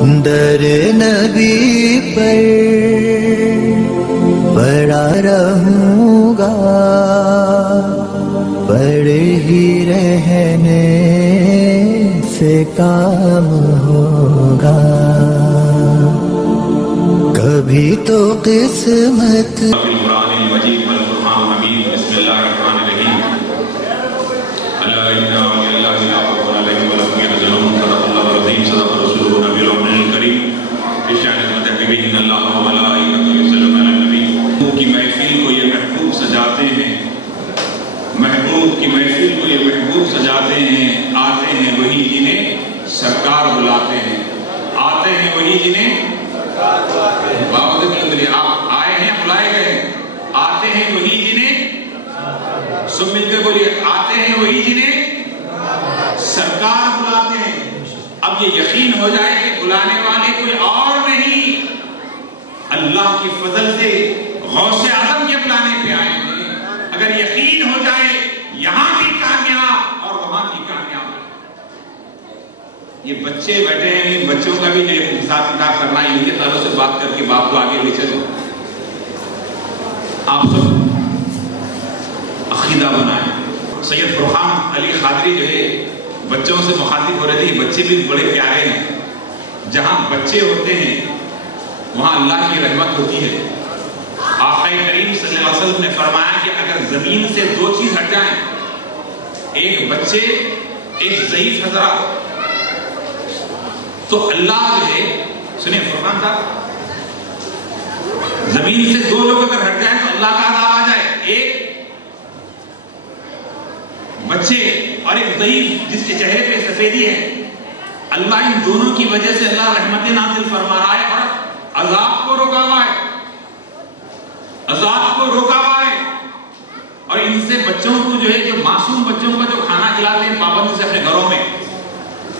در نبی پر پڑا رہوں گا، پڑے ہی رہنے سے کام ہوگا، کبھی تو قسمت القرآن المجید والقرآن الحمید۔ بسم اللہ الرحمن الرحیم۔ الا ان اولیاء اللہ لا خوف علیہم ولا هم يحزنون۔ صدق اللہ العظیم، صدق رسولہ النبی الکریم۔ ارشاد متحبی ان اللہ وملائکتہ یصلون علی النبی۔ محبوب کی محفل کو یہ محبوب سجاتے ہیں، محبوب کی محفل کو یہ محبوب سجاتے ہیں، آتے ہیں وہی جنہیں سرکار بلاتے ہیں، آتے ہیں وہی جنہیں بابا دے آپ آئے ہیں، بلائے گئے، آتے ہیں وہی جنہیں سب مل کے بولیے، آتے ہیں وہی جنہیں سرکار بلاتے ہیں۔ اب یہ یقین ہو جائے کہ بلانے والے کوئی اور نہیں، اللہ کی فضل سے غوث اعظم کے بلانے پہ آئے ہیں۔ اگر یقین ہو جائے یہاں بھی کامیاب اور وہاں بھی کامیاب۔ یہ بچے بیٹھے ہیں، ان بچوں کا بھی جو حساب کتاب کرنا ہے، ان کے تعلق سے بات کر کے باپ کو آگے لے چلو۔ آپ سب عقیدہ بنائیں۔ سید فرقان علی قادری جو ہے بچوں سے مخاطب ہو رہے تھے، بچے بھی بڑے پیارے ہیں۔ جہاں بچے ہوتے ہیں وہاں اللہ کی رحمت ہوتی ہے۔ آقا کریم صلی اللہ علیہ وسلم نے فرمایا کہ اگر زمین سے دو چیز ہٹ جائیں، ایک بچے ایک ضعیف حضرات، تو اللہ جو ہے سنیں فرمان تھا، زمین سے دو لوگ اگر ہٹ جائیں تو اللہ کا عذاب آ جائے، ایک بچے اور ایک ضعیف جس کے چہرے پہ سفیدی ہے، اللہ ان دونوں کی وجہ سے اللہ رحمت نازل فرما رہا ہے اور عذاب کو روکا ہوا ہے، عذاب کو روکا ہوا ہے۔ اور ان سے بچوں کو جو ہے، جو معصوم بچوں کو جو کھانا کھلاتے ہیں پابندی سے اپنے گھروں میں،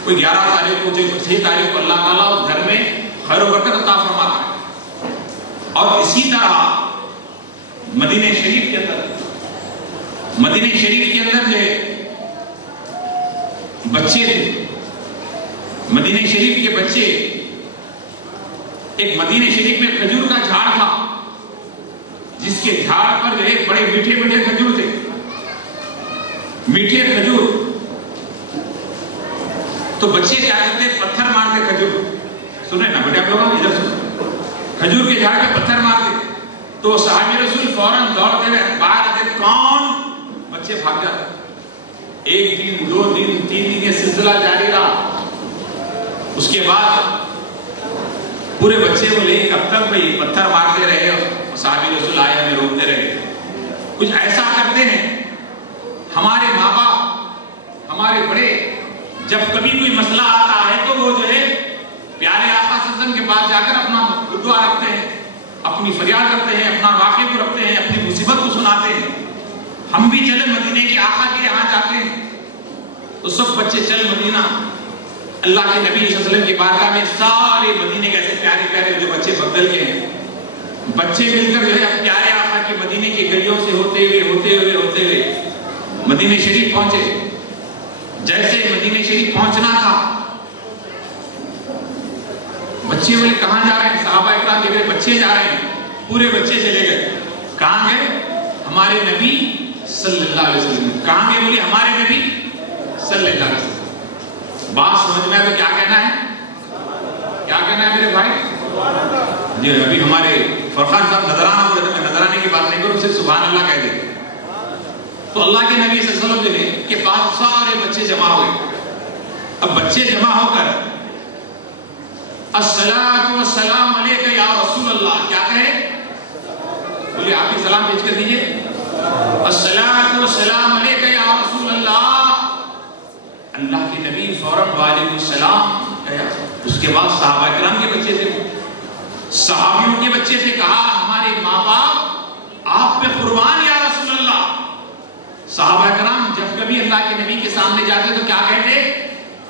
کوئی 11 تاریخ کو جو 6 تاریخ کو اللہ تعالیٰ اس گھر میں خیر و برکت عطا فرماتا ہے۔ اور اسی طرح مدینہ شریف کے اندر جو ہے بچے تھے، مدینہ شریف کے بچے، ایک مدینہ شریف میں کھجور کا جھاڑ تھا جس کے جھاڑ پر جو ہے بڑے میٹھے میٹھے کھجور تھے، میٹھے کھجور۔ تو بچے کیا کرتے، پتھر مارتے کھجور، سنیں نا بیٹے آپ لوگ ادھر سنیں، کھجور کے جھاڑ پہ پتھر مارتے، تو صحابی رسول فوراً دوڑتے ہوئے باہر آتے، کون؟ بچے بھاگ جاتے۔ ایک دن، 2 دن، 3 دن یہ سلسلہ جاری رہا۔ اس کے بعد پورے بچے بولے کب تک بھئی پتھر مارتے رہے، اور صحابی رسول آئے ہمیں روکتے رہے۔ کچھ ایسا کرتے ہیں ہمارے ماں باپ، ہمارے بڑے، جب کبھی کوئی مسئلہ آتا ہے تو وہ جو ہے پیارے آقا صلی اللہ علیہ وسلم کے پاس جا کر اپنا دعا رکھتے ہیں، اپنی فریاد رکھتے ہیں، اپنا واقعے کو رکھتے ہیں، اپنی مصیبت کو سناتے ہیں۔ ہم بھی چلے مدینے کے آقا کے یہاں جاتے ہیں تو سب بچے چل مدینہ، اللہ کے نبی صلی اللہ علیہ وسلم کی بارگاہ میں، سارے مدینے کے ایسے پیارے پیارے جو بچے بدل کے ہیں، بچے مل کر جو ہے پیارے آقا کے مدینے کی گلیوں سے ہوتے ہوئے مدینہ شریف پہنچے۔ جیسے مدینہ شریف پہنچنا تھا، بچے بولے کہاں جا رہے ہیں؟ صحابہ اکرام دیکھ رہے بچے جا رہے ہیں، پورے بچے چلے گئے۔ کہاں گئے؟ ہمارے نبی صلی اللہ علیہ وسلم۔ کہاں گئے؟ بولے ہمارے نبی صلی اللہ علیہ وسلم۔ بات سمجھ میں تو کیا کہنا ہے؟ کیا کہنا ہے میرے بھائی؟ جی ابھی ہمارے فرقان صاحب نظرانہ بولے تھے، میں نظرانے کی بات نہیں کروں، صرف سبحان اللہ کہہ دیں۔ تو اللہ کے نبی صلی اللہ علیہ وسلم کے پاس سارے بچے جمع ہوئے۔ اب بچے جمع ہو کر الصلاۃ والسلام علیک یا رسول اللہ کیا کہے؟ بولیے آپ بھی سلام پیش کر دیجئے، الصلاۃ والسلام علیک یا رسول اللہ۔ اللہ کے نبی فوراً وعلیکم السلام کہا۔ اس کے بعد صحابہ کرام کے بچے تھے، صحابیوں کے بچے سے کہا ہمارے ماں باپ آپ پہ قربان یا رسول اللہ۔ صحابہ کرام جب کبھی اللہ کے نبی کے سامنے جاتے تو کیا کہتے؟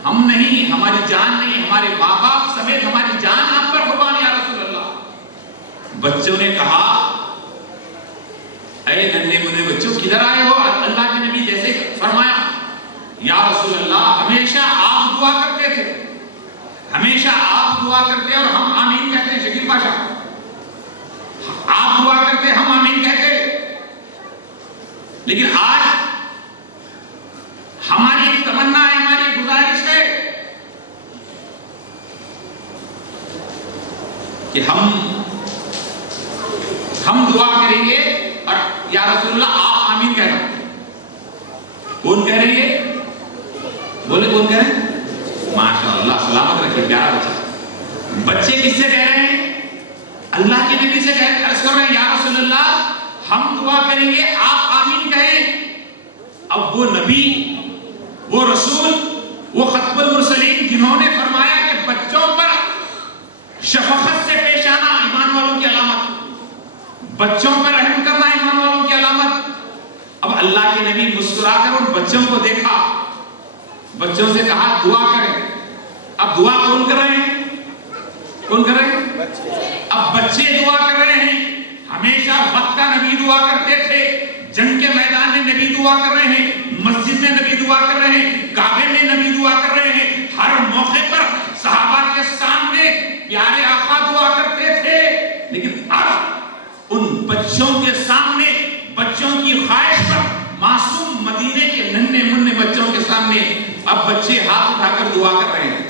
ہم نہیں، ہماری جان نہیں، ہمارے ماں باپ سمیت ہماری جان آپ پر قربان یا رسول اللہ۔ بچوں نے کہا اے ننھے منھے بچوں کدھر آئے ہو؟ اللہ کے نبی جیسے فرمایا یا رسول اللہ ہمیشہ آپ دعا کرتے تھے، ہمیشہ آپ آپ دعا کرتے اور ہم آمین کہتے ہیں. شکیل پاشا آپ دعا کرتے ہم آمین کہتے. لیکن آج ہماری ایک تمنا ہے, ہماری گزارش ہے کہ ہم دعا کریں گے اور یا رسول اللہ آپ آمین کہنا. کون کہہ رہے ہیں؟ بولے کون کہہ رہے ہیں؟ ماشاءاللہ سلامت رکھے پیارا بچہ. بچے کس سے کہہ رہے ہیں؟ اللہ کے نبی سے عرض کر رہے ہیں یا رسول اللہ ہم دعا کریں گے آپ آمین کہیں. اب وہ نبی, وہ رسول, وہ ختم المرسلین جنہوں نے فرمایا کہ بچوں پر شفقت سے پیش آنا ایمان والوں کی علامت, بچوں پر رحم کرنا ایمان والوں کی علامت. اب اللہ کے نبی مسکرا کر ان بچوں کو دیکھا, بچوں سے کہا دعا کریں. اب دعا کون کر رہے ہیں؟ کون کر رہے ہیں؟ اب بچے دعا کر رہے ہیں. ہمیشہ وقت کا نبی دعا کرتے تھے, جنگ کے میدان میں نبی دعا کر رہے ہیں, مسجد میں نبی دعا کر رہے ہیں, کعبے میں نبی دعا کر رہے ہیں, ہر موقع پر صحابہ کے سامنے پیارے آقا دعا کرتے تھے. لیکن اب ان بچوں کے سامنے, بچوں کی خواہش پر, معصوم مدینے کے ننھے منھے بچوں کے سامنے اب بچے ہاتھ اٹھا کر دعا کر رہے ہیں,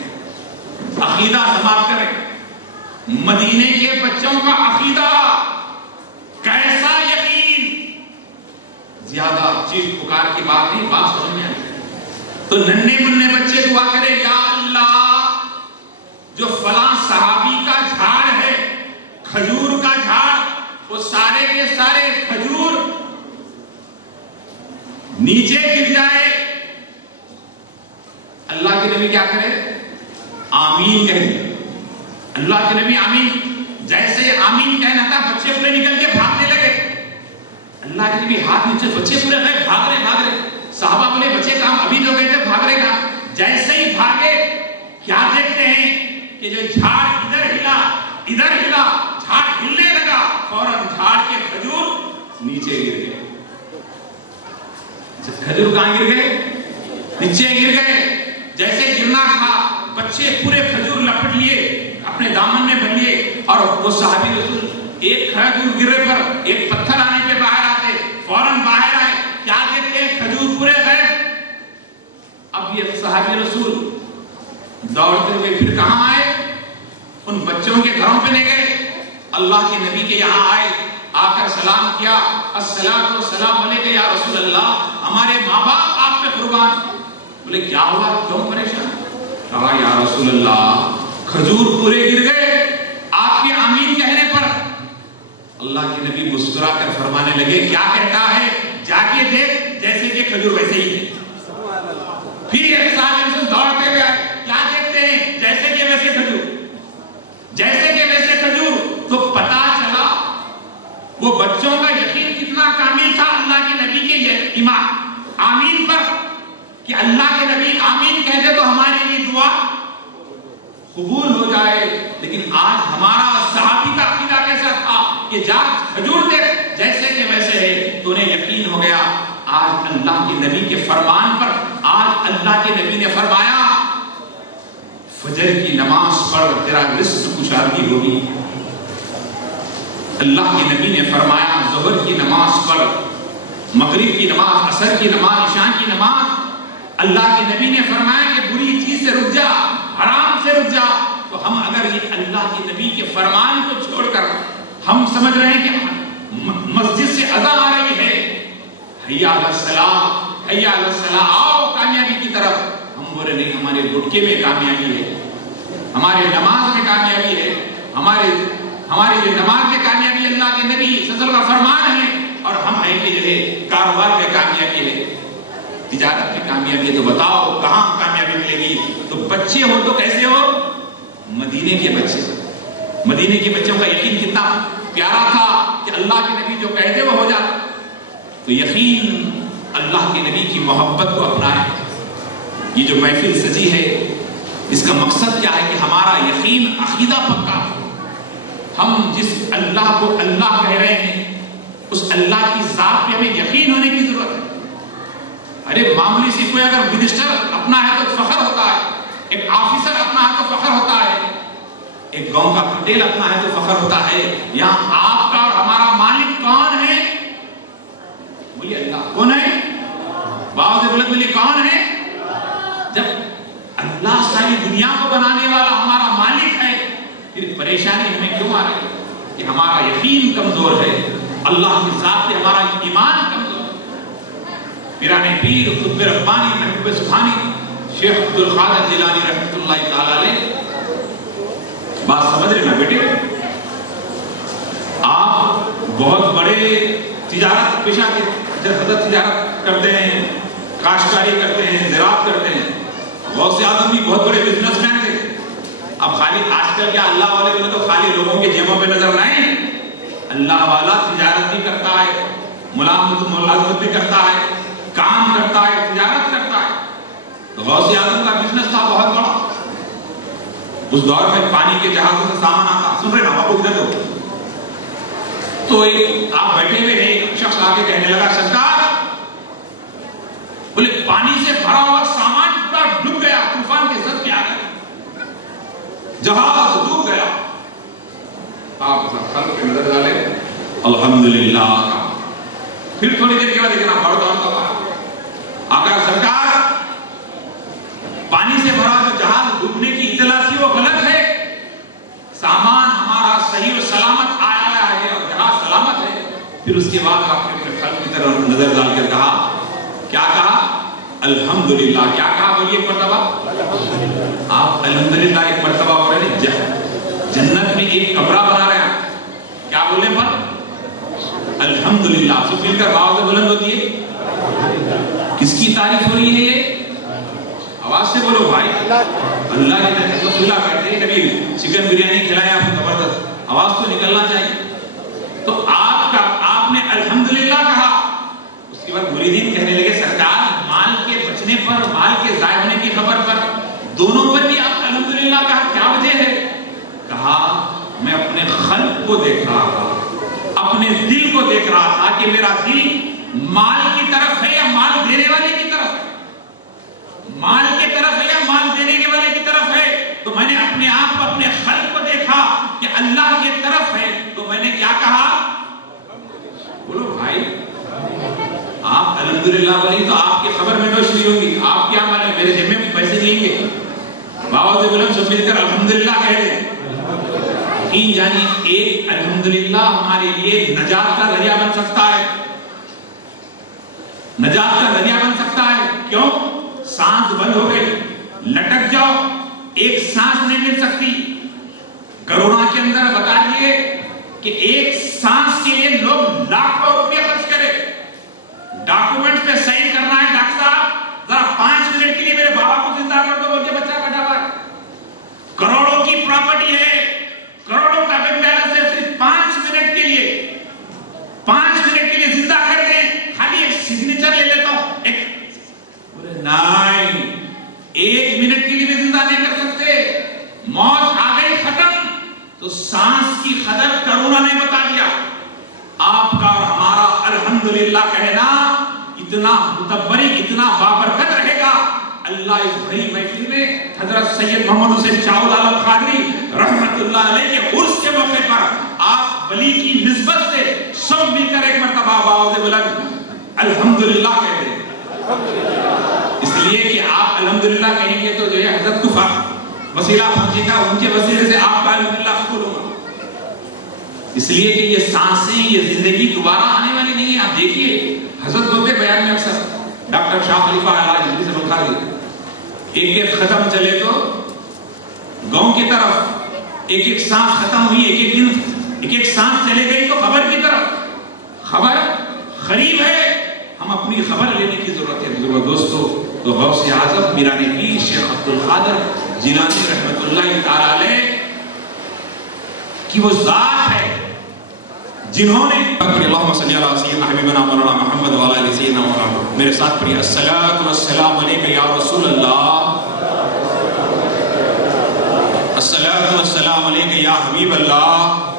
عقیدہ سماعت کر رہے ہیں. مدینے کے بچوں کا عقیدہ کیسا یقین, زیادہ چیز پکار کی بات نہیں, بات سمجھ میں آئی. تو ننھے منھے بچے دعا کرے یا اللہ جو فلاں صحابی کا جھاڑ ہے, کھجور کا جھاڑ, وہ سارے کے سارے کھجور نیچے گر جائے. اللہ کے نبی کیا کرے؟ آمین کہے. اللہ کے نبی آمین, جیسے آمین کہنا تھا بچے پورے نکل کے بھاگنے لگے. اللہ کے نبی ہاتھ نیچے, بچے پورے گئے بھاگ رہے. صحابہ بولے بچے کہاں, ابھی جو گئے تھے بھاگ رہے کہاں. جیسے ہی بھاگے کیا دیکھتے ہیں کہ جو جھاڑ ادھر ہلا, جھاڑ ہلنے لگا, فوراً جھاڑ کے کھجور نیچے گر گئے. کھجور کہاں گر گئے؟ نیچے گر گئے. جیسے گرنا تھا بچے پورے کھجور لپٹ لیے, اپنے دامن میں بن لیے, اور وہ صحابی رسول ایک کھجور گرے پر ایک پتھر آنے پہ باہر آتے, فوراً باہر آئے. کیا دیکھتے ہیں؟ کھجور پورے گئے. اب یہ صحابی رسول دوڑتے ہوئے پھر کہاں آئے؟ ان بچوں کے گھروں پہ لے گئے. اللہ کے نبی کے یہاں آئے, آ کر سلام کیا, السلام والسلام علیک یا رسول اللہ, ہمارے ماں باپ آپ پہ قربان. بولے کیا ہوا, کیوں پریشان؟ کہا یا رسول اللہ کھجور پورے گر گئے آپ کے آمین کہنے پر. اللہ کے نبی مسکرا کر فرمانے لگے کیا کہتا ہے, جا کے دیکھ جیسے کہ کھجور ویسے ہی ہے. پھر یہ صحابی دوڑتے ہوئے آئے, کیا دیکھتے ہیں؟ جیسے کہ ویسے کھجور, جیسے کہ ویسے کھجور. تو پتا چلا وہ بچوں کا یقین کتنا کامل تھا اللہ کے نبی کے ایمان آمین پر, کہ اللہ کے نبی آمین کہتے تو ہمارے لیے دعا قبول ہو جائے. لیکن آج ہمارا صحابی کا عقیدہ کیسا تھا کہ جا کھجور دیکھ جیسے کہ ویسے ہے, تو انہیں یقین ہو گیا. آج اللہ کے نبی کے فرمان پر, آج اللہ کے نبی نے فرمایا فجر کی نماز پڑھ تیرا رزق کشادگی ہوگی. اللہ کے نبی نے فرمایا ظہر کی نماز پڑھ, مغرب کی نماز, عصر کی نماز, عشاء کی نماز. اللہ کے نبی نے فرمایا کہ بری چیز سے رک جا, حرام سے رک جا. تو ہم اگر یہ اللہ کے نبی کے فرمان کو چھوڑ کر ہم سمجھ رہے ہیں کہ مسجد سے اذان آ رہی ہے, حیا علی الصلاۃ, حیا علی الصلاۃ, آؤ کامیابی کی طرف, ہم بول رہے نہیں ہمارے گٹکے میں کامیابی ہے, ہمارے نماز میں کامیابی ہے, ہمارے جو نماز میں کامیابی اللہ کے نبی صلی اللہ علیہ وسلم کا فرمان ہے, اور ہم ہیں کہ جو ہے کاروبار میں کامیابی ہے, تجارت میں کامیابی ہے. تو بتاؤ کہاں کامیابی ملے گی؟ تو بچے ہو تو کیسے ہو؟ مدینے کے بچے. مدینے کے بچوں کا یقین کتنا پیارا تھا کہ اللہ کے نبی جو کہتے وہ ہو جاتا. تو یقین اللہ کے نبی کی محبت کو اپنائیں. یہ جو محفل سجی ہے اس کا مقصد کیا ہے کہ ہمارا یقین عقیدہ پکا ہو. ہم جس اللہ کو اللہ کہہ رہے ہیں اس اللہ کی ذات پہ ہمیں یقین ہونے کی ضرورت ہے. ارے معمولی سی کوئی اگر منسٹر اپنا ہے تو فخر ہوتا ہے, ایک آفیسر اپنا ہے تو فخر ہوتا ہے, ایک گاؤں کا پٹیل اپنا ہے تو فخر ہوتا ہے. یہاں آپ کا اور ہمارا مالک کون ہے؟ بولیے اللہ. کون ہے؟ باؤ سے بلند بولیے کون ہے؟ جب اللہ ساری دنیا کو بنانے والا ہمارا مالک ہے پھر پریشانی ہمیں کیوں آ رہی ہے؟ کہ ہمارا یقین کمزور ہے, اللہ کی ذات پہ ہمارا ایمان کمزور ہے. پیران پیر قطب ربانی محبوب سبحانی شیخ عبدالقادر جیلانی رحمۃ اللہ تعالی علیہ. بات سمجھ رہے نا بیٹے؟ آپ بہت بڑے تجارت پیشہ کے حضرت تجارت کرتے ہیں, کاشتکاری کرتے ہیں, زراعت کرتے ہیں. غوث اعظم بھی بہت بڑے بزنس مین تھے. اب خالی آج کل کیا اللہ والے بولے تو خالی لوگوں کے جیبوں پہ نظر نہ آئے. اللہ والا تجارت بھی کرتا ہے, ملازمت بھی کرتا ہے, کام کرتا ہے, تجارت کرتا ہے. تو غوث اعظم کا بزنس تھا بہت بڑا. اس دور میں پانی کے جہازوں سے سامان آتا. سن رہے نا آپ کو ادھر تو تو ایک آپ بیٹھے ہوئے ایک شخص آ کے کہنے لگا سرکار, بولے پانی سے بھرا ہوا سامان پورا ڈوب گیا, طوفان کے زد میں آ گیا, جہاز ڈوب گیا. آپ خلق پہ نظر ڈالے الحمدللہ. پھر تھوڑی دیر کے بعد دیکھنا بڑھتا ہوتا آقا سرکار پانی سے بھرا جو جہاز ڈوبنے کی اطلاع تھی وہ غلط ہے, سامان ہمارا صحیح و سلامت آیا ہے اور جہاز سلامت ہے. پھر اس کے بعد آپ نے خلق کی طرف نظر ڈال کر کہا, کیا کہا؟ الحمدللہ. کیا کہا بولیے ایک مرتبہ؟ آپ الحمدللہ ایک مرتبہ ہو رہے ہیں. جنت میں ایک کمرہ بنا رہے ہیں, کیا بولنے پر؟ الحمدللہ. سب مل کر باؤ سے بلند ہوتی ہے. کس کی تعریف ہو رہی ہے یہ؟ آواز سے بولو بھائی. اللہ کے رسول اللہ کہتے ہیں نبی چکن بریانی کھلایا آپ کو زبردست, آواز تو نکلنا چاہیے. تو آپ نے الحمدللہ کہا. اس کے بعد مریدین کہنے لگے سرکار مال کے بچنے پر, مال کے ضائع ہونے کی خبر پر, دونوں پر بھی آپ الحمدللہ کہا, کیا وجہ ہے؟ کہا میں اپنے خلق کو دیکھ رہا تھا, اپنے دل کو دیکھ رہا تھا کہ میرا دل مال کی طرف ہے یا مال دینے والے کی طرف ہے, مال کی طرف ہے یا مال دینے کے والے کی طرف ہے. تو میں نے اپنے آپ کو, اپنے خلق کو دیکھا کہ اللہ کی طرف ہے. تو میں نے کیا کہا؟ بولو بھائی. آپ الحمدللہ بولی تو آپ کی خبر میں نوشری ہوگی. آپ کیا مانے میرے جیب میں پیسے نہیں گے. بابا سے بولم سب مل کر الحمدللہ کہہ دیں. یقین جانی ایک الحمدللہ ہمارے لیے نجات کا ذریعہ بن سکتا ہے, نجات کا ذریعہ بن سکتا ہے. کیوں؟ سانس بند ہو گئی, لٹک جاؤ, ایک سانس نہیں مل سکتی. کرونا کے اندر بتا دیے کہ ایک سانس کے لیے لوگ لاکھوں روپے خرچ کرے. ڈاکومنٹ پہ سائن کرنا ہے, ڈاکٹر صاحب ذرا 5 منٹ کے لیے میرے بابا کو زندہ کر دو بول کے بچہ بیٹھا ہوا ہے. کروڑوں کی پراپرٹی ہے, کروڑوں کا بینک بیلنس ہے, صرف 5 منٹ کے لیے, 5 منٹ کے لیے زندہ کر دیں, خالی ایک سگنیچر لے لیتا ہوں. نہیں, 1 منٹ کے لیے بھی زندہ نہیں کر سکتے. موت آ گئی ختم. تو سانس کی قدر کرونا نے بتا دیا. آپ کا اور ہمارا الحمدللہ کہنا اتنا متبرک, اتنا بابرکت رہے گا. اللہ اس بھری محفل میں حضرت سید محمد حسین چاول عالم قادری رحمت اللہ علیہ کے عرس کے موقع پر آپ ولی کی نسبت سے سب مل کر ایک مرتبہ آواز بلند الحمدللہ کہہ دیں. اس لیے کہ آپ الحمدللہ کہیں گے تو جو ہے حضرت کو وسیلہ پہنچے گا, ان کے وسیلے سے آپ کا الحمدللہ قبول ہوگا. اس لیے کہ یہ سانسیں, یہ زندگی دوبارہ آنے والی نہیں ہے. آپ دیکھیے حضرت بولتے بیان میں اکثر ڈاکٹر شاہ خلیفہ علاج جلدی سے بتا دے, ایک ایک ختم چلے تو گاؤں کی طرف ایک ایک سانس ختم ہوئی, ایک ایک دن ایک ایک سانس چلے گئی تو خبر کی طرف. خبر قریب ہے, ہم اپنی خبر لینے کی ضرورت ہے. بزرگ دوستو, تو غوث اعظم پیران پیر شیخ عبدالقادر جیلانی رحمت اللہ تعالی علیہ کی وہ ذات ہے جنہوں نے اللہم صلی اللہ علیہ وسلم حبیبنا مولانا محمد و علیہ سیدنا محمد. میرے ساتھ پڑھی الصلاۃ والسلام علیکہ یا رسول اللہ, الصلاۃ والسلام علیکہ یا حبیب اللہ,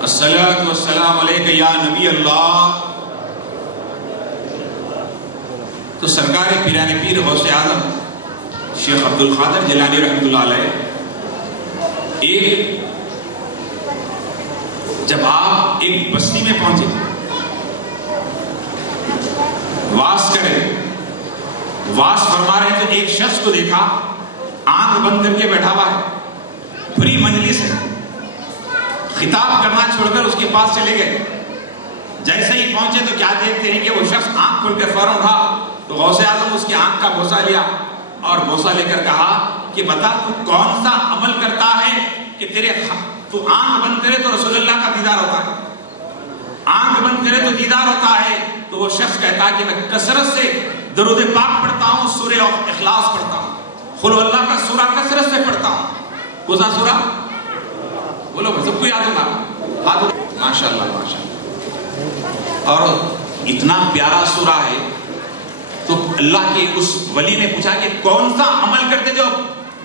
الصلاۃ والسلام علیکہ یا نبی اللہ. تو سرکار پیران پیر غوث اعظم شیخ عبدالقادر جیلانی رحمۃ اللہ علیہ جب آپ ایک بستی میں پہنچے، واز کرے، واز فرما رہے ہیں، تو ایک شخص کو دیکھا آنکھ بند کر کے بیٹھا ہوا ہے، بڑی مجلس ہے، خطاب کرنا چھوڑ کر اس کے پاس چلے گئے۔ جیسے ہی پہنچے تو کیا دیکھتے ہیں کہ وہ شخص آنکھ کھول کر فوراً اٹھا، تو غوث اعظم اس کی آنکھ کا بوسہ لیا اور بوسہ لے کر کہا کہ بتا تو کون سا عمل کرتا ہے کہ تو آنکھ بند کرے تو رسول اللہ کا دیدار ہوتا ہے، آنکھ بند کرے تو دیدار ہوتا ہے۔ تو وہ شخص کہتا ہے کہ میں کثرت سے درود پاک پڑھتا ہوں، سورہ اخلاص پڑھتا ہوں، قل اللہ کا سورہ کثرت سے پڑھتا ہوں۔ کون سا سورہ؟ بولو سب کو یاد ہوگا، ہاتھ ماشاءاللہ ماشاءاللہ۔ اور اتنا پیارا سورہ ہے، تو اللہ کے اس ولی نے پوچھا کہ کون سا عمل کرتے جو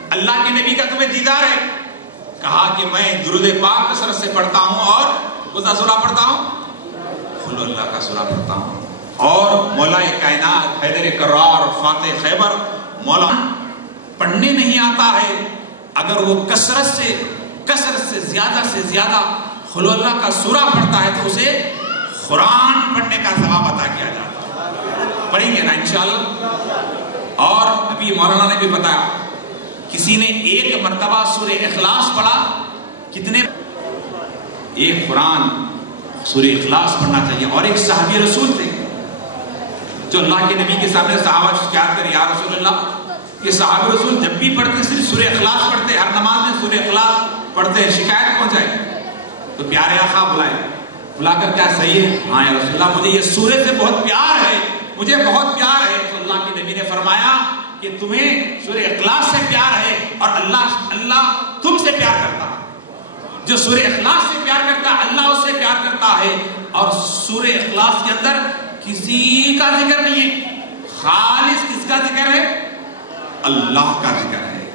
اللہ کے نبی کا تمہیں دیدار ہے؟ کہا کہ میں درود پاک کثرت سے پڑھتا ہوں اور کون سا سورہ پڑھتا ہوں؟ قل اللہ کا سورہ پڑھتا ہوں۔ اور مولا کائنات حیدر کرار فاتح خیبر مولا پڑھنے نہیں آتا ہے، اگر وہ کثرت سے زیادہ قل اللہ کا سورہ پڑھتا ہے تو اسے قرآن پڑھنے کا ثواب عطا کیا جاتا ہے۔ پڑھیں گے نا انشاءاللہ۔ اور ابھی مولانا نے بھی بتایا، کسی نے ایک مرتبہ سورہ اخلاص پڑھا، کتنے؟ ایک قرآن سورہ اخلاص پڑھنا چاہیے۔ اور ایک صحابی رسول تھے جو اللہ کے نبی کے سامنے صحابہ شکایت کر، یا رسول اللہ، یہ صحابی رسول جب بھی پڑھتے صرف سورہ اخلاص پڑھتے، ہر نماز میں سورہ اخلاص پڑھتے ہیں، شکایت پہنچائے۔ تو پیارے آقا بلا کر کیا صحیح ہے؟ ہاں یا رسول اللہ، مجھے یہ سورہ سے بہت پیار ہے، مجھے بہت پیار ہے۔ تو اللہ کے نبی نے فرمایا کہ تمہیں سورہ اخلاص سے پیار ہے اور اللہ تم سے پیار کرتا ہے۔ جو سورہ اخلاص سے پیار کرتا ہے اللہ اس سے پیار کرتا ہے۔ اور سورہ اخلاص کے اندر کسی کا ذکر نہیں ہے، خالص کس کا ذکر ہے؟ اللہ کا ذکر ہے،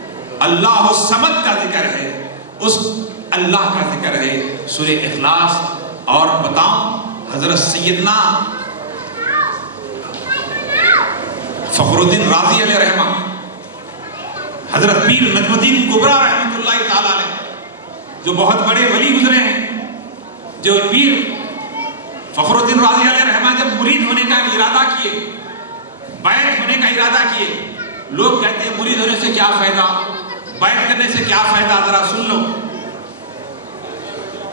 اللہ الصمد کا ذکر ہے، اس اللہ کا ذکر ہے سورہ اخلاص۔ اور بتاؤں، حضرت سیدنا فخر الدین رازی علیہ رحمہ، حضرت پیر نجم الدین کبریٰ رحمۃ اللہ تعالی علیہ، جو بہت بڑے ولی گزرے ہیں، جو پیر فخر الدین رازی علیہ رحمہ جب مرید ہونے کا ارادہ کیے، بیعت ہونے کا ارادہ کیے، لوگ کہتے ہیں مرید ہونے سے کیا فائدہ، بیعت کرنے سے کیا فائدہ؟ ذرا سن لو،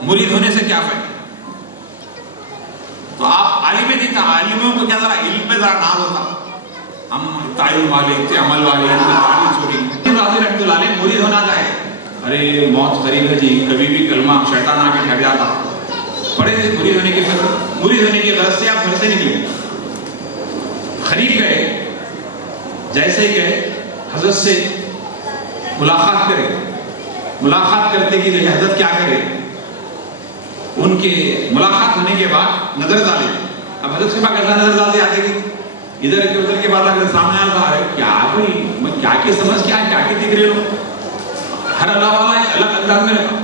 مرید ہونے سے کیا فائدہ؟ تو آپ عالم دین تھا، عالموں کو کیا ذرا علم پہ ذرا ناز ہوتا، ہم تعلیم والے تھے، عمل والے، رازی رحمۃ اللہ علیہ مرید ہونا چاہے، ارے موت قریب ہے جی، کبھی بھی کلمہ شیطان آ کے ٹھہر جاتا، پڑے تھے مرید ہونے کی غرض سے آپ گھر سے نکلے، قریب گئے، جیسے ہی گئے حضرت سے ملاقات کرے، ملاقات کرتے کہ حضرت کیا کرے؟ ان کے ملاقات ہونے کے بعد نظر ڈالے، اب حضرت سے کیسا نظر ڈالتے آتے گی، ادھر کے ادھر کے بعد اگر سامنے آتا ہے کیا بھائی میں کیا کی سمجھ کیا دیکھ رہے ہو، ہر اللہ والا ایک الگ انداز میں رہا۔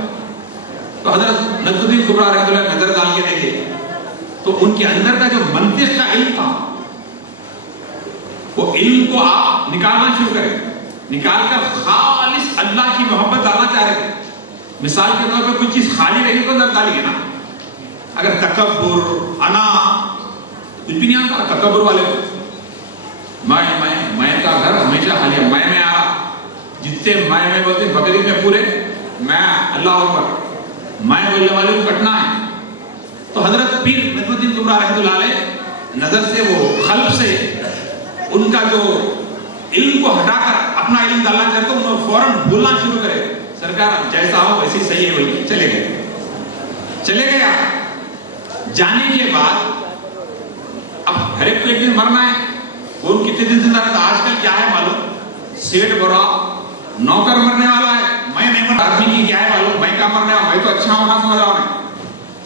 تو حضرت نجم الدین کبریٰ رحمۃ اللہ نظر ڈال کے دیکھے تو ان کے اندر کا جو منطق کا علم تھا، وہ علم کو آپ نکالنا شروع کریں، نکال کر خالص اللہ کی محبت ڈالنا چاہ رہے تھے۔ مثال کے طور پر کوئی چیز خالی رہی تو اندر ڈالیے نا، اگر تکبر، انا، کچھ بھی نہیں آتا تکبر والے کو، میں کا گھر ہمیشہ خالی ہے، میں آ رہا، جتنے میں بولتے بقرعید میں پورے میں اللہ اکبر، میں بولنے والے کو کٹنا ہے۔ تو حضرت پیر نجم الدین کبریٰ رحمۃ اللہ علیہ نظر سے وہ قلب سے ان کا جو علم کو ہٹا کر اپنا علم ڈالنا چاہتے ہیں، انہوں فوراً بولنا شروع کرے، سرکار جیسا ہو ویسے صحیح ہے، وہی چلے گئے آپ۔ جانے کے بعد اب ہر ایک کو ایک دن مرنا ہے، کون کتنے دن زندہ رہتا؟ آج کل کیا ہے معلوم، سیٹ برا نوکر مرنے والا ہے، میں نہیں مرتا، آدمی کی کیا ہے معلوم، میں کا مرنے والا، میں تو اچھا ہونا سمجھ رہا ہوں،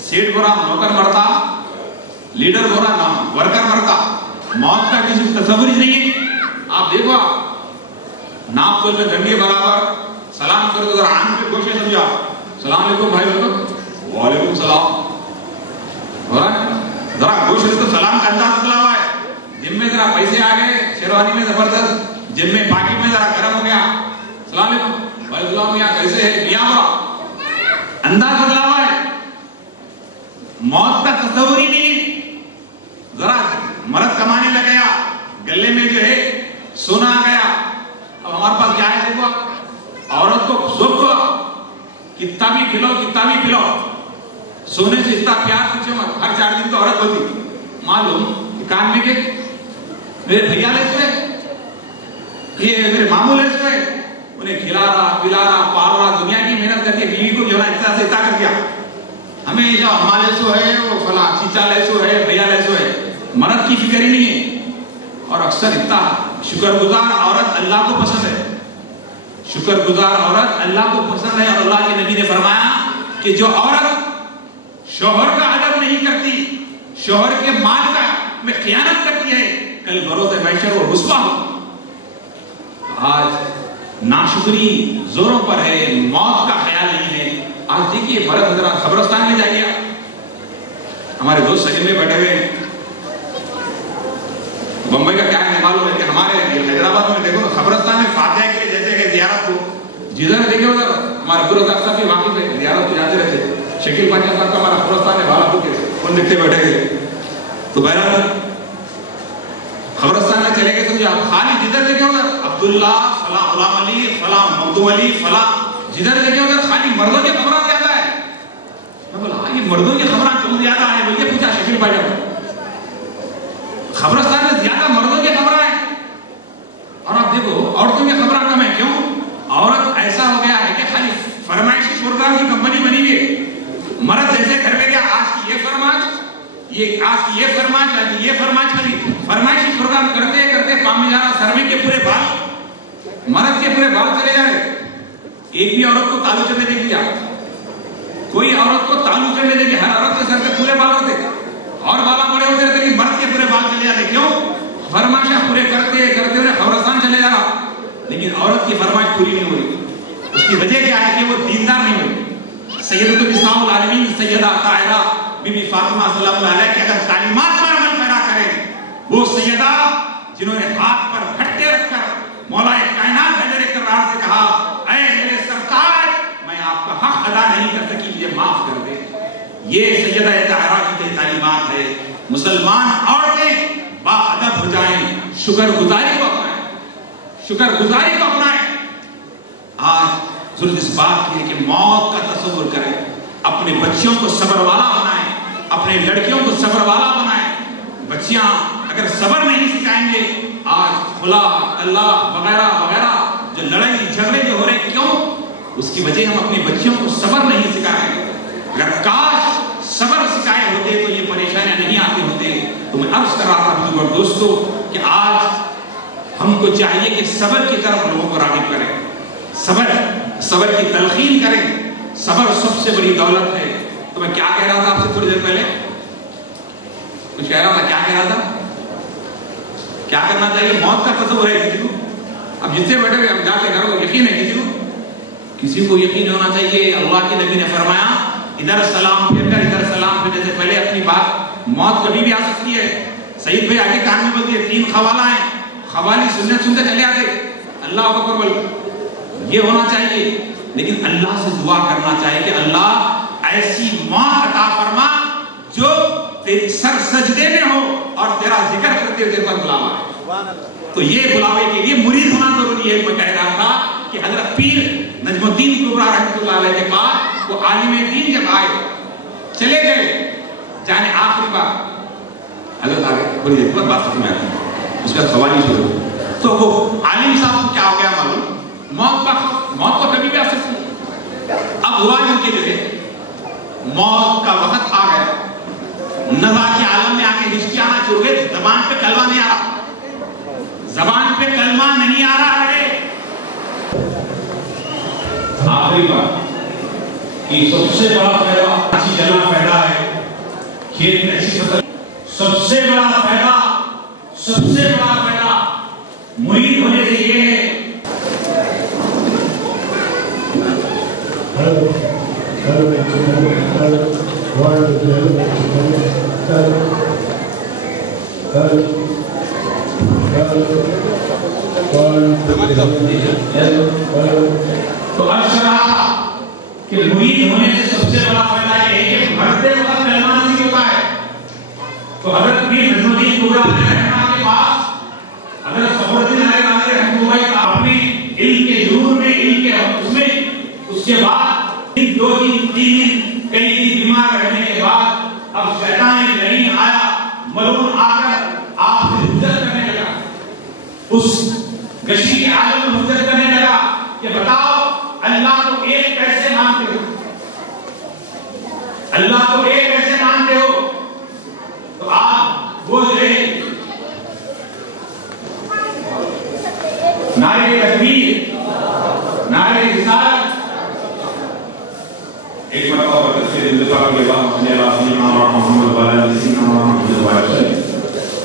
سیٹ برا نوکر مرتا، لیڈر برا نام ورکر مرتا، موت کا کسی تصور ہی نہیں ہے۔ آپ دیکھو، آپ ناپ تول میں ڈنڈے برابر، سلام کر دو، ذرا آنکھ پہ گوشے سمجھا، السلام علیکم بھائی لوگ، وعلیکم السلام، ذرا گوشے تو سلام کا انداز بدلا ہوا ہے، جم میں ذرا پیسے آ گئے، شیروانی میں زبردست، جم میں پاکٹ میں ذرا گرم ہو گیا، السلام علیکم بھائی، غلام میاں کیسے ہے، میاں برا انداز بدلا ہوا ہے، موت کا تصور ہی نہیں ہے. ذرا مرد کمانے لگ گیا، گلے میں جو ہے سونا آ گیا، اب ہمارے پاس کیا ہے؟ دیکھو عورت کو ذوق ہوا، کتنا بھی کھلاؤ کتنا بھی پلاؤ، سونے سے اتنا پیار پوچھو مت. ہر 4 دن تو عورت ہوتی معلوم کان میں کہ میرے بھیا لے سوئے، یہ میرے ماموں لے سوئے، انہیں کھلا رہا پلا رہا پال رہا، دنیا کی محنت کر کے بیوی کو جو ہے اتنا سے اتنا کر دیا. ہمیشہ اماں لے سو ہے، وہ فلاں چیچا لے سو ہے، بھیا لے سو ہے، مرد کی فکر ہی نہیں ہے. اور اکثر اتنا شکر گزار عورت اللہ کو پسند ہے، شکر گزار عورت اللہ کو پسند ہے. اور اللہ کے نبی نے فرمایا کہ جو عورت شوہر کا ادب نہیں کرتی، شوہر کے مال کا میں خیانت کرتی ہے، کل بروز محشر وہ رسوا ہو. آج ناشکری زوروں پر ہے، موت کا خیال نہیں ہے. آج دیکھیے فرد حضرات قبرستان میں جائیے، ہمارے دوست سجن میں بیٹھے ہوئے، بمبئی کا کیا ہے معلوم ہے کہ ہمارے حیدرآباد میں دیکھو قبرستان میں فاتحہ کے لیے جیسے کہ زیارت کو جدھر دیکھے ادھر ہمارے گرو صاحب بھی واقف ہے، زیارت کو جاتے رہتے. شکیل پاچا صاحب کا ہمارا قبرستان ہے بھالا پور کے، ان دیکھتے بیٹھے گئے. تو بہرحال قبرستان میں چلے گئے تو آپ خالی جدھر دیکھے ادھر عبداللہ فلاں غلام علی فلاں مخدوم علی فلاں، جدھر دیکھے ادھر خالی مردوں کی خبریں زیادہ ہے. میں بولا یہ مردوں کی خبریں کیوں زیادہ ہے؟ بول کے پوچھا شکیل پاچا کو، قبرستان میں زیادہ مردوں کی خبریں ہیں اور آپ دیکھو عورتوں کی خبریں کم ہیں. کیوں؟ عورت ایسا ہو گیا ہے کہ خالی فرمائشی شرکا کی کمپنی بنی ہوئی ہے. مرد جیسے گھر میں گیا آج کی یہ فرمائش، یہ آج کی یہ فرمائش، آج یہ فرمائش، خالی فرمائشی شرکا کرتے کرتے پام میں جا رہا، سر میں کے پورے بال، مرد کے پورے بال چلے جا رہے. ایک بھی عورت کو تالو چلنے دے دیا، کوئی عورت کو تالو چلنے دے دیا. ہر عورت کے سر پہ پورے بال ہوتے اور بالا بڑے ہوتے رہتے، لیکن مرد کے پورے بال چلے جاتے. کیوں؟ فرمائشیں پورے کرتے کرتے انہیں قبرستان چلے جا رہا، لیکن عورت کی فرمائش پوری نہیں ہوئی. اس کی وجہ کیا ہے کہ وہ دیندار نہیں ہوئی. سیدۃ النساء العالمین سیدہ طاہرہ بی بی فاطمہ صلی اللہ علیہ کہ اگر تعلیمات پر عمل پیرا کریں، وہ سیدہ جنہوں نے ہاتھ پر گھٹے رکھ کر مولا کائنات حیدر کرار سے کہا اے میرے سرکار میں آپ کا حق ادا نہیں کر سکی، مجھے معاف کر دے. یہ سیدہ طاہرہ کی تعلیمات ہے. مسلمان عورتیں با ادب ہو جائیں، شکر گزاری کو اپنائیں، شکر گزاری کو اپنائیں. آج ضرورت اس بات کی ہے کہ موت کا تصور کریں، اپنے بچیوں کو صبر والا بنائیں، اپنے لڑکیوں کو صبر والا بنائیں. بچیاں اگر صبر نہیں سکھائیں گے، آج خلا اللہ وغیرہ وغیرہ جو لڑائی جھگڑے جو ہو رہے ہیں، کیوں؟ اس کی وجہ ہم اپنی بچیوں کو صبر نہیں سکھا رہے ہیں. اگر کاش صبر سکھائے ہوتے تو یہ پریشانیاں نہیں آتی ہوتے. تو میں عرض کر رہا تھا بزرگ دوستو کہ آج ہم کو چاہیے کہ صبر کی طرف لوگوں کو راغب کریں، صبر کی تلقین کریں. صبر سب سے بڑی دولت ہے. تو میں کیا کہہ رہا تھا آپ سے تھوڑی دیر پہلے؟ کچھ کہہ رہا تھا، کیا کہہ رہا تھا؟ کیا کرنا چاہیے؟ موت کا تصور ہے کسی کو؟ اب جتنے بیٹھے ہوئے ہم جا کے گھر کو یقین ہے کسی کو یقین ہونا چاہیے. اللہ کے نبی نے فرمایا ادھر سلام پھیر کر ادھر سلام پھیرنے سے پہلے اپنی بات، موت کبھی بھی آ سکتی ہے. سعید بھائی آگے کان میں بولتی ہے 3 خوالہ ہیں، خوالی سنتے چلے آتے اللہ اکبر بول. یہ ہونا چاہیے، لیکن اللہ سے دعا کرنا چاہیے کہ اللہ ایسی موت عطا فرما جو تیری سر سجدے میں ہو اور تیرا ذکر کرتے ہوئے پر بلاوا ہے. تو یہ بلاوے کے لیے مرید ہونا ضروری ہے. میں کہہ رہا تھا کہ حضرت پیر نجم الدین کبریٰ رحمۃ اللہ علیہ کے پاس وہ عالم دین جب آئے چلے گئے جانے آخری بار حضرت آگے بڑی دیر پر بات ختم آئی، اس کا سوال شروع. تو وہ عالم صاحب کو کیا ہو گیا معلوم؟ موت تو کبھی بھی آ سکتی ہے. اب ہوا ان کے جو ہے موت کا وقت آ گیا، نزا کے عالم میں آگے ہچکیانا شروع ہوئے. زبان پہ کلمہ نہیں آ رہا، زبان پہ کلمہ نہیں آ رہا ہے. آخری بات کہ سب سے بڑا فائدہ اچھی جگہ پیدا ہے، کھیت میں اچھی فصل. سب سے بڑا فائدہ مرید ہونے سے یہ ہے تو عرض کر رہا تھا کہ مرید ہونے سے سب سے بڑا فائدہ یہ ہے کہ مرتے وقت کلمہ نصیب ہوتا ہے. تو حضرت پیر نجم الدین ٹوڈا رحمہ کے پاس حضرت فخر الدین علیہ رحمہ اللہ کا اپنے علم کے ظہور میں، علم کے اس میں، اس کے بعد 2 دن 3 دن کئی دن بیمار رہنے کے بعد اب شیطان نہیں آیا، ملعون آ کر آپ سے حجت کرنے لگا، اس گشی کے عالم میں حجت کرنے لگا کہ بتاؤ اللہ کو ایک کیسے مانتے ہو، اللہ کو ایک کیسے مانتے ہو؟ تو آپ بول رہے نعرہ تکبیر، نعرہ رسالت. ایک مرتبہ تفسیر کے بعد محمد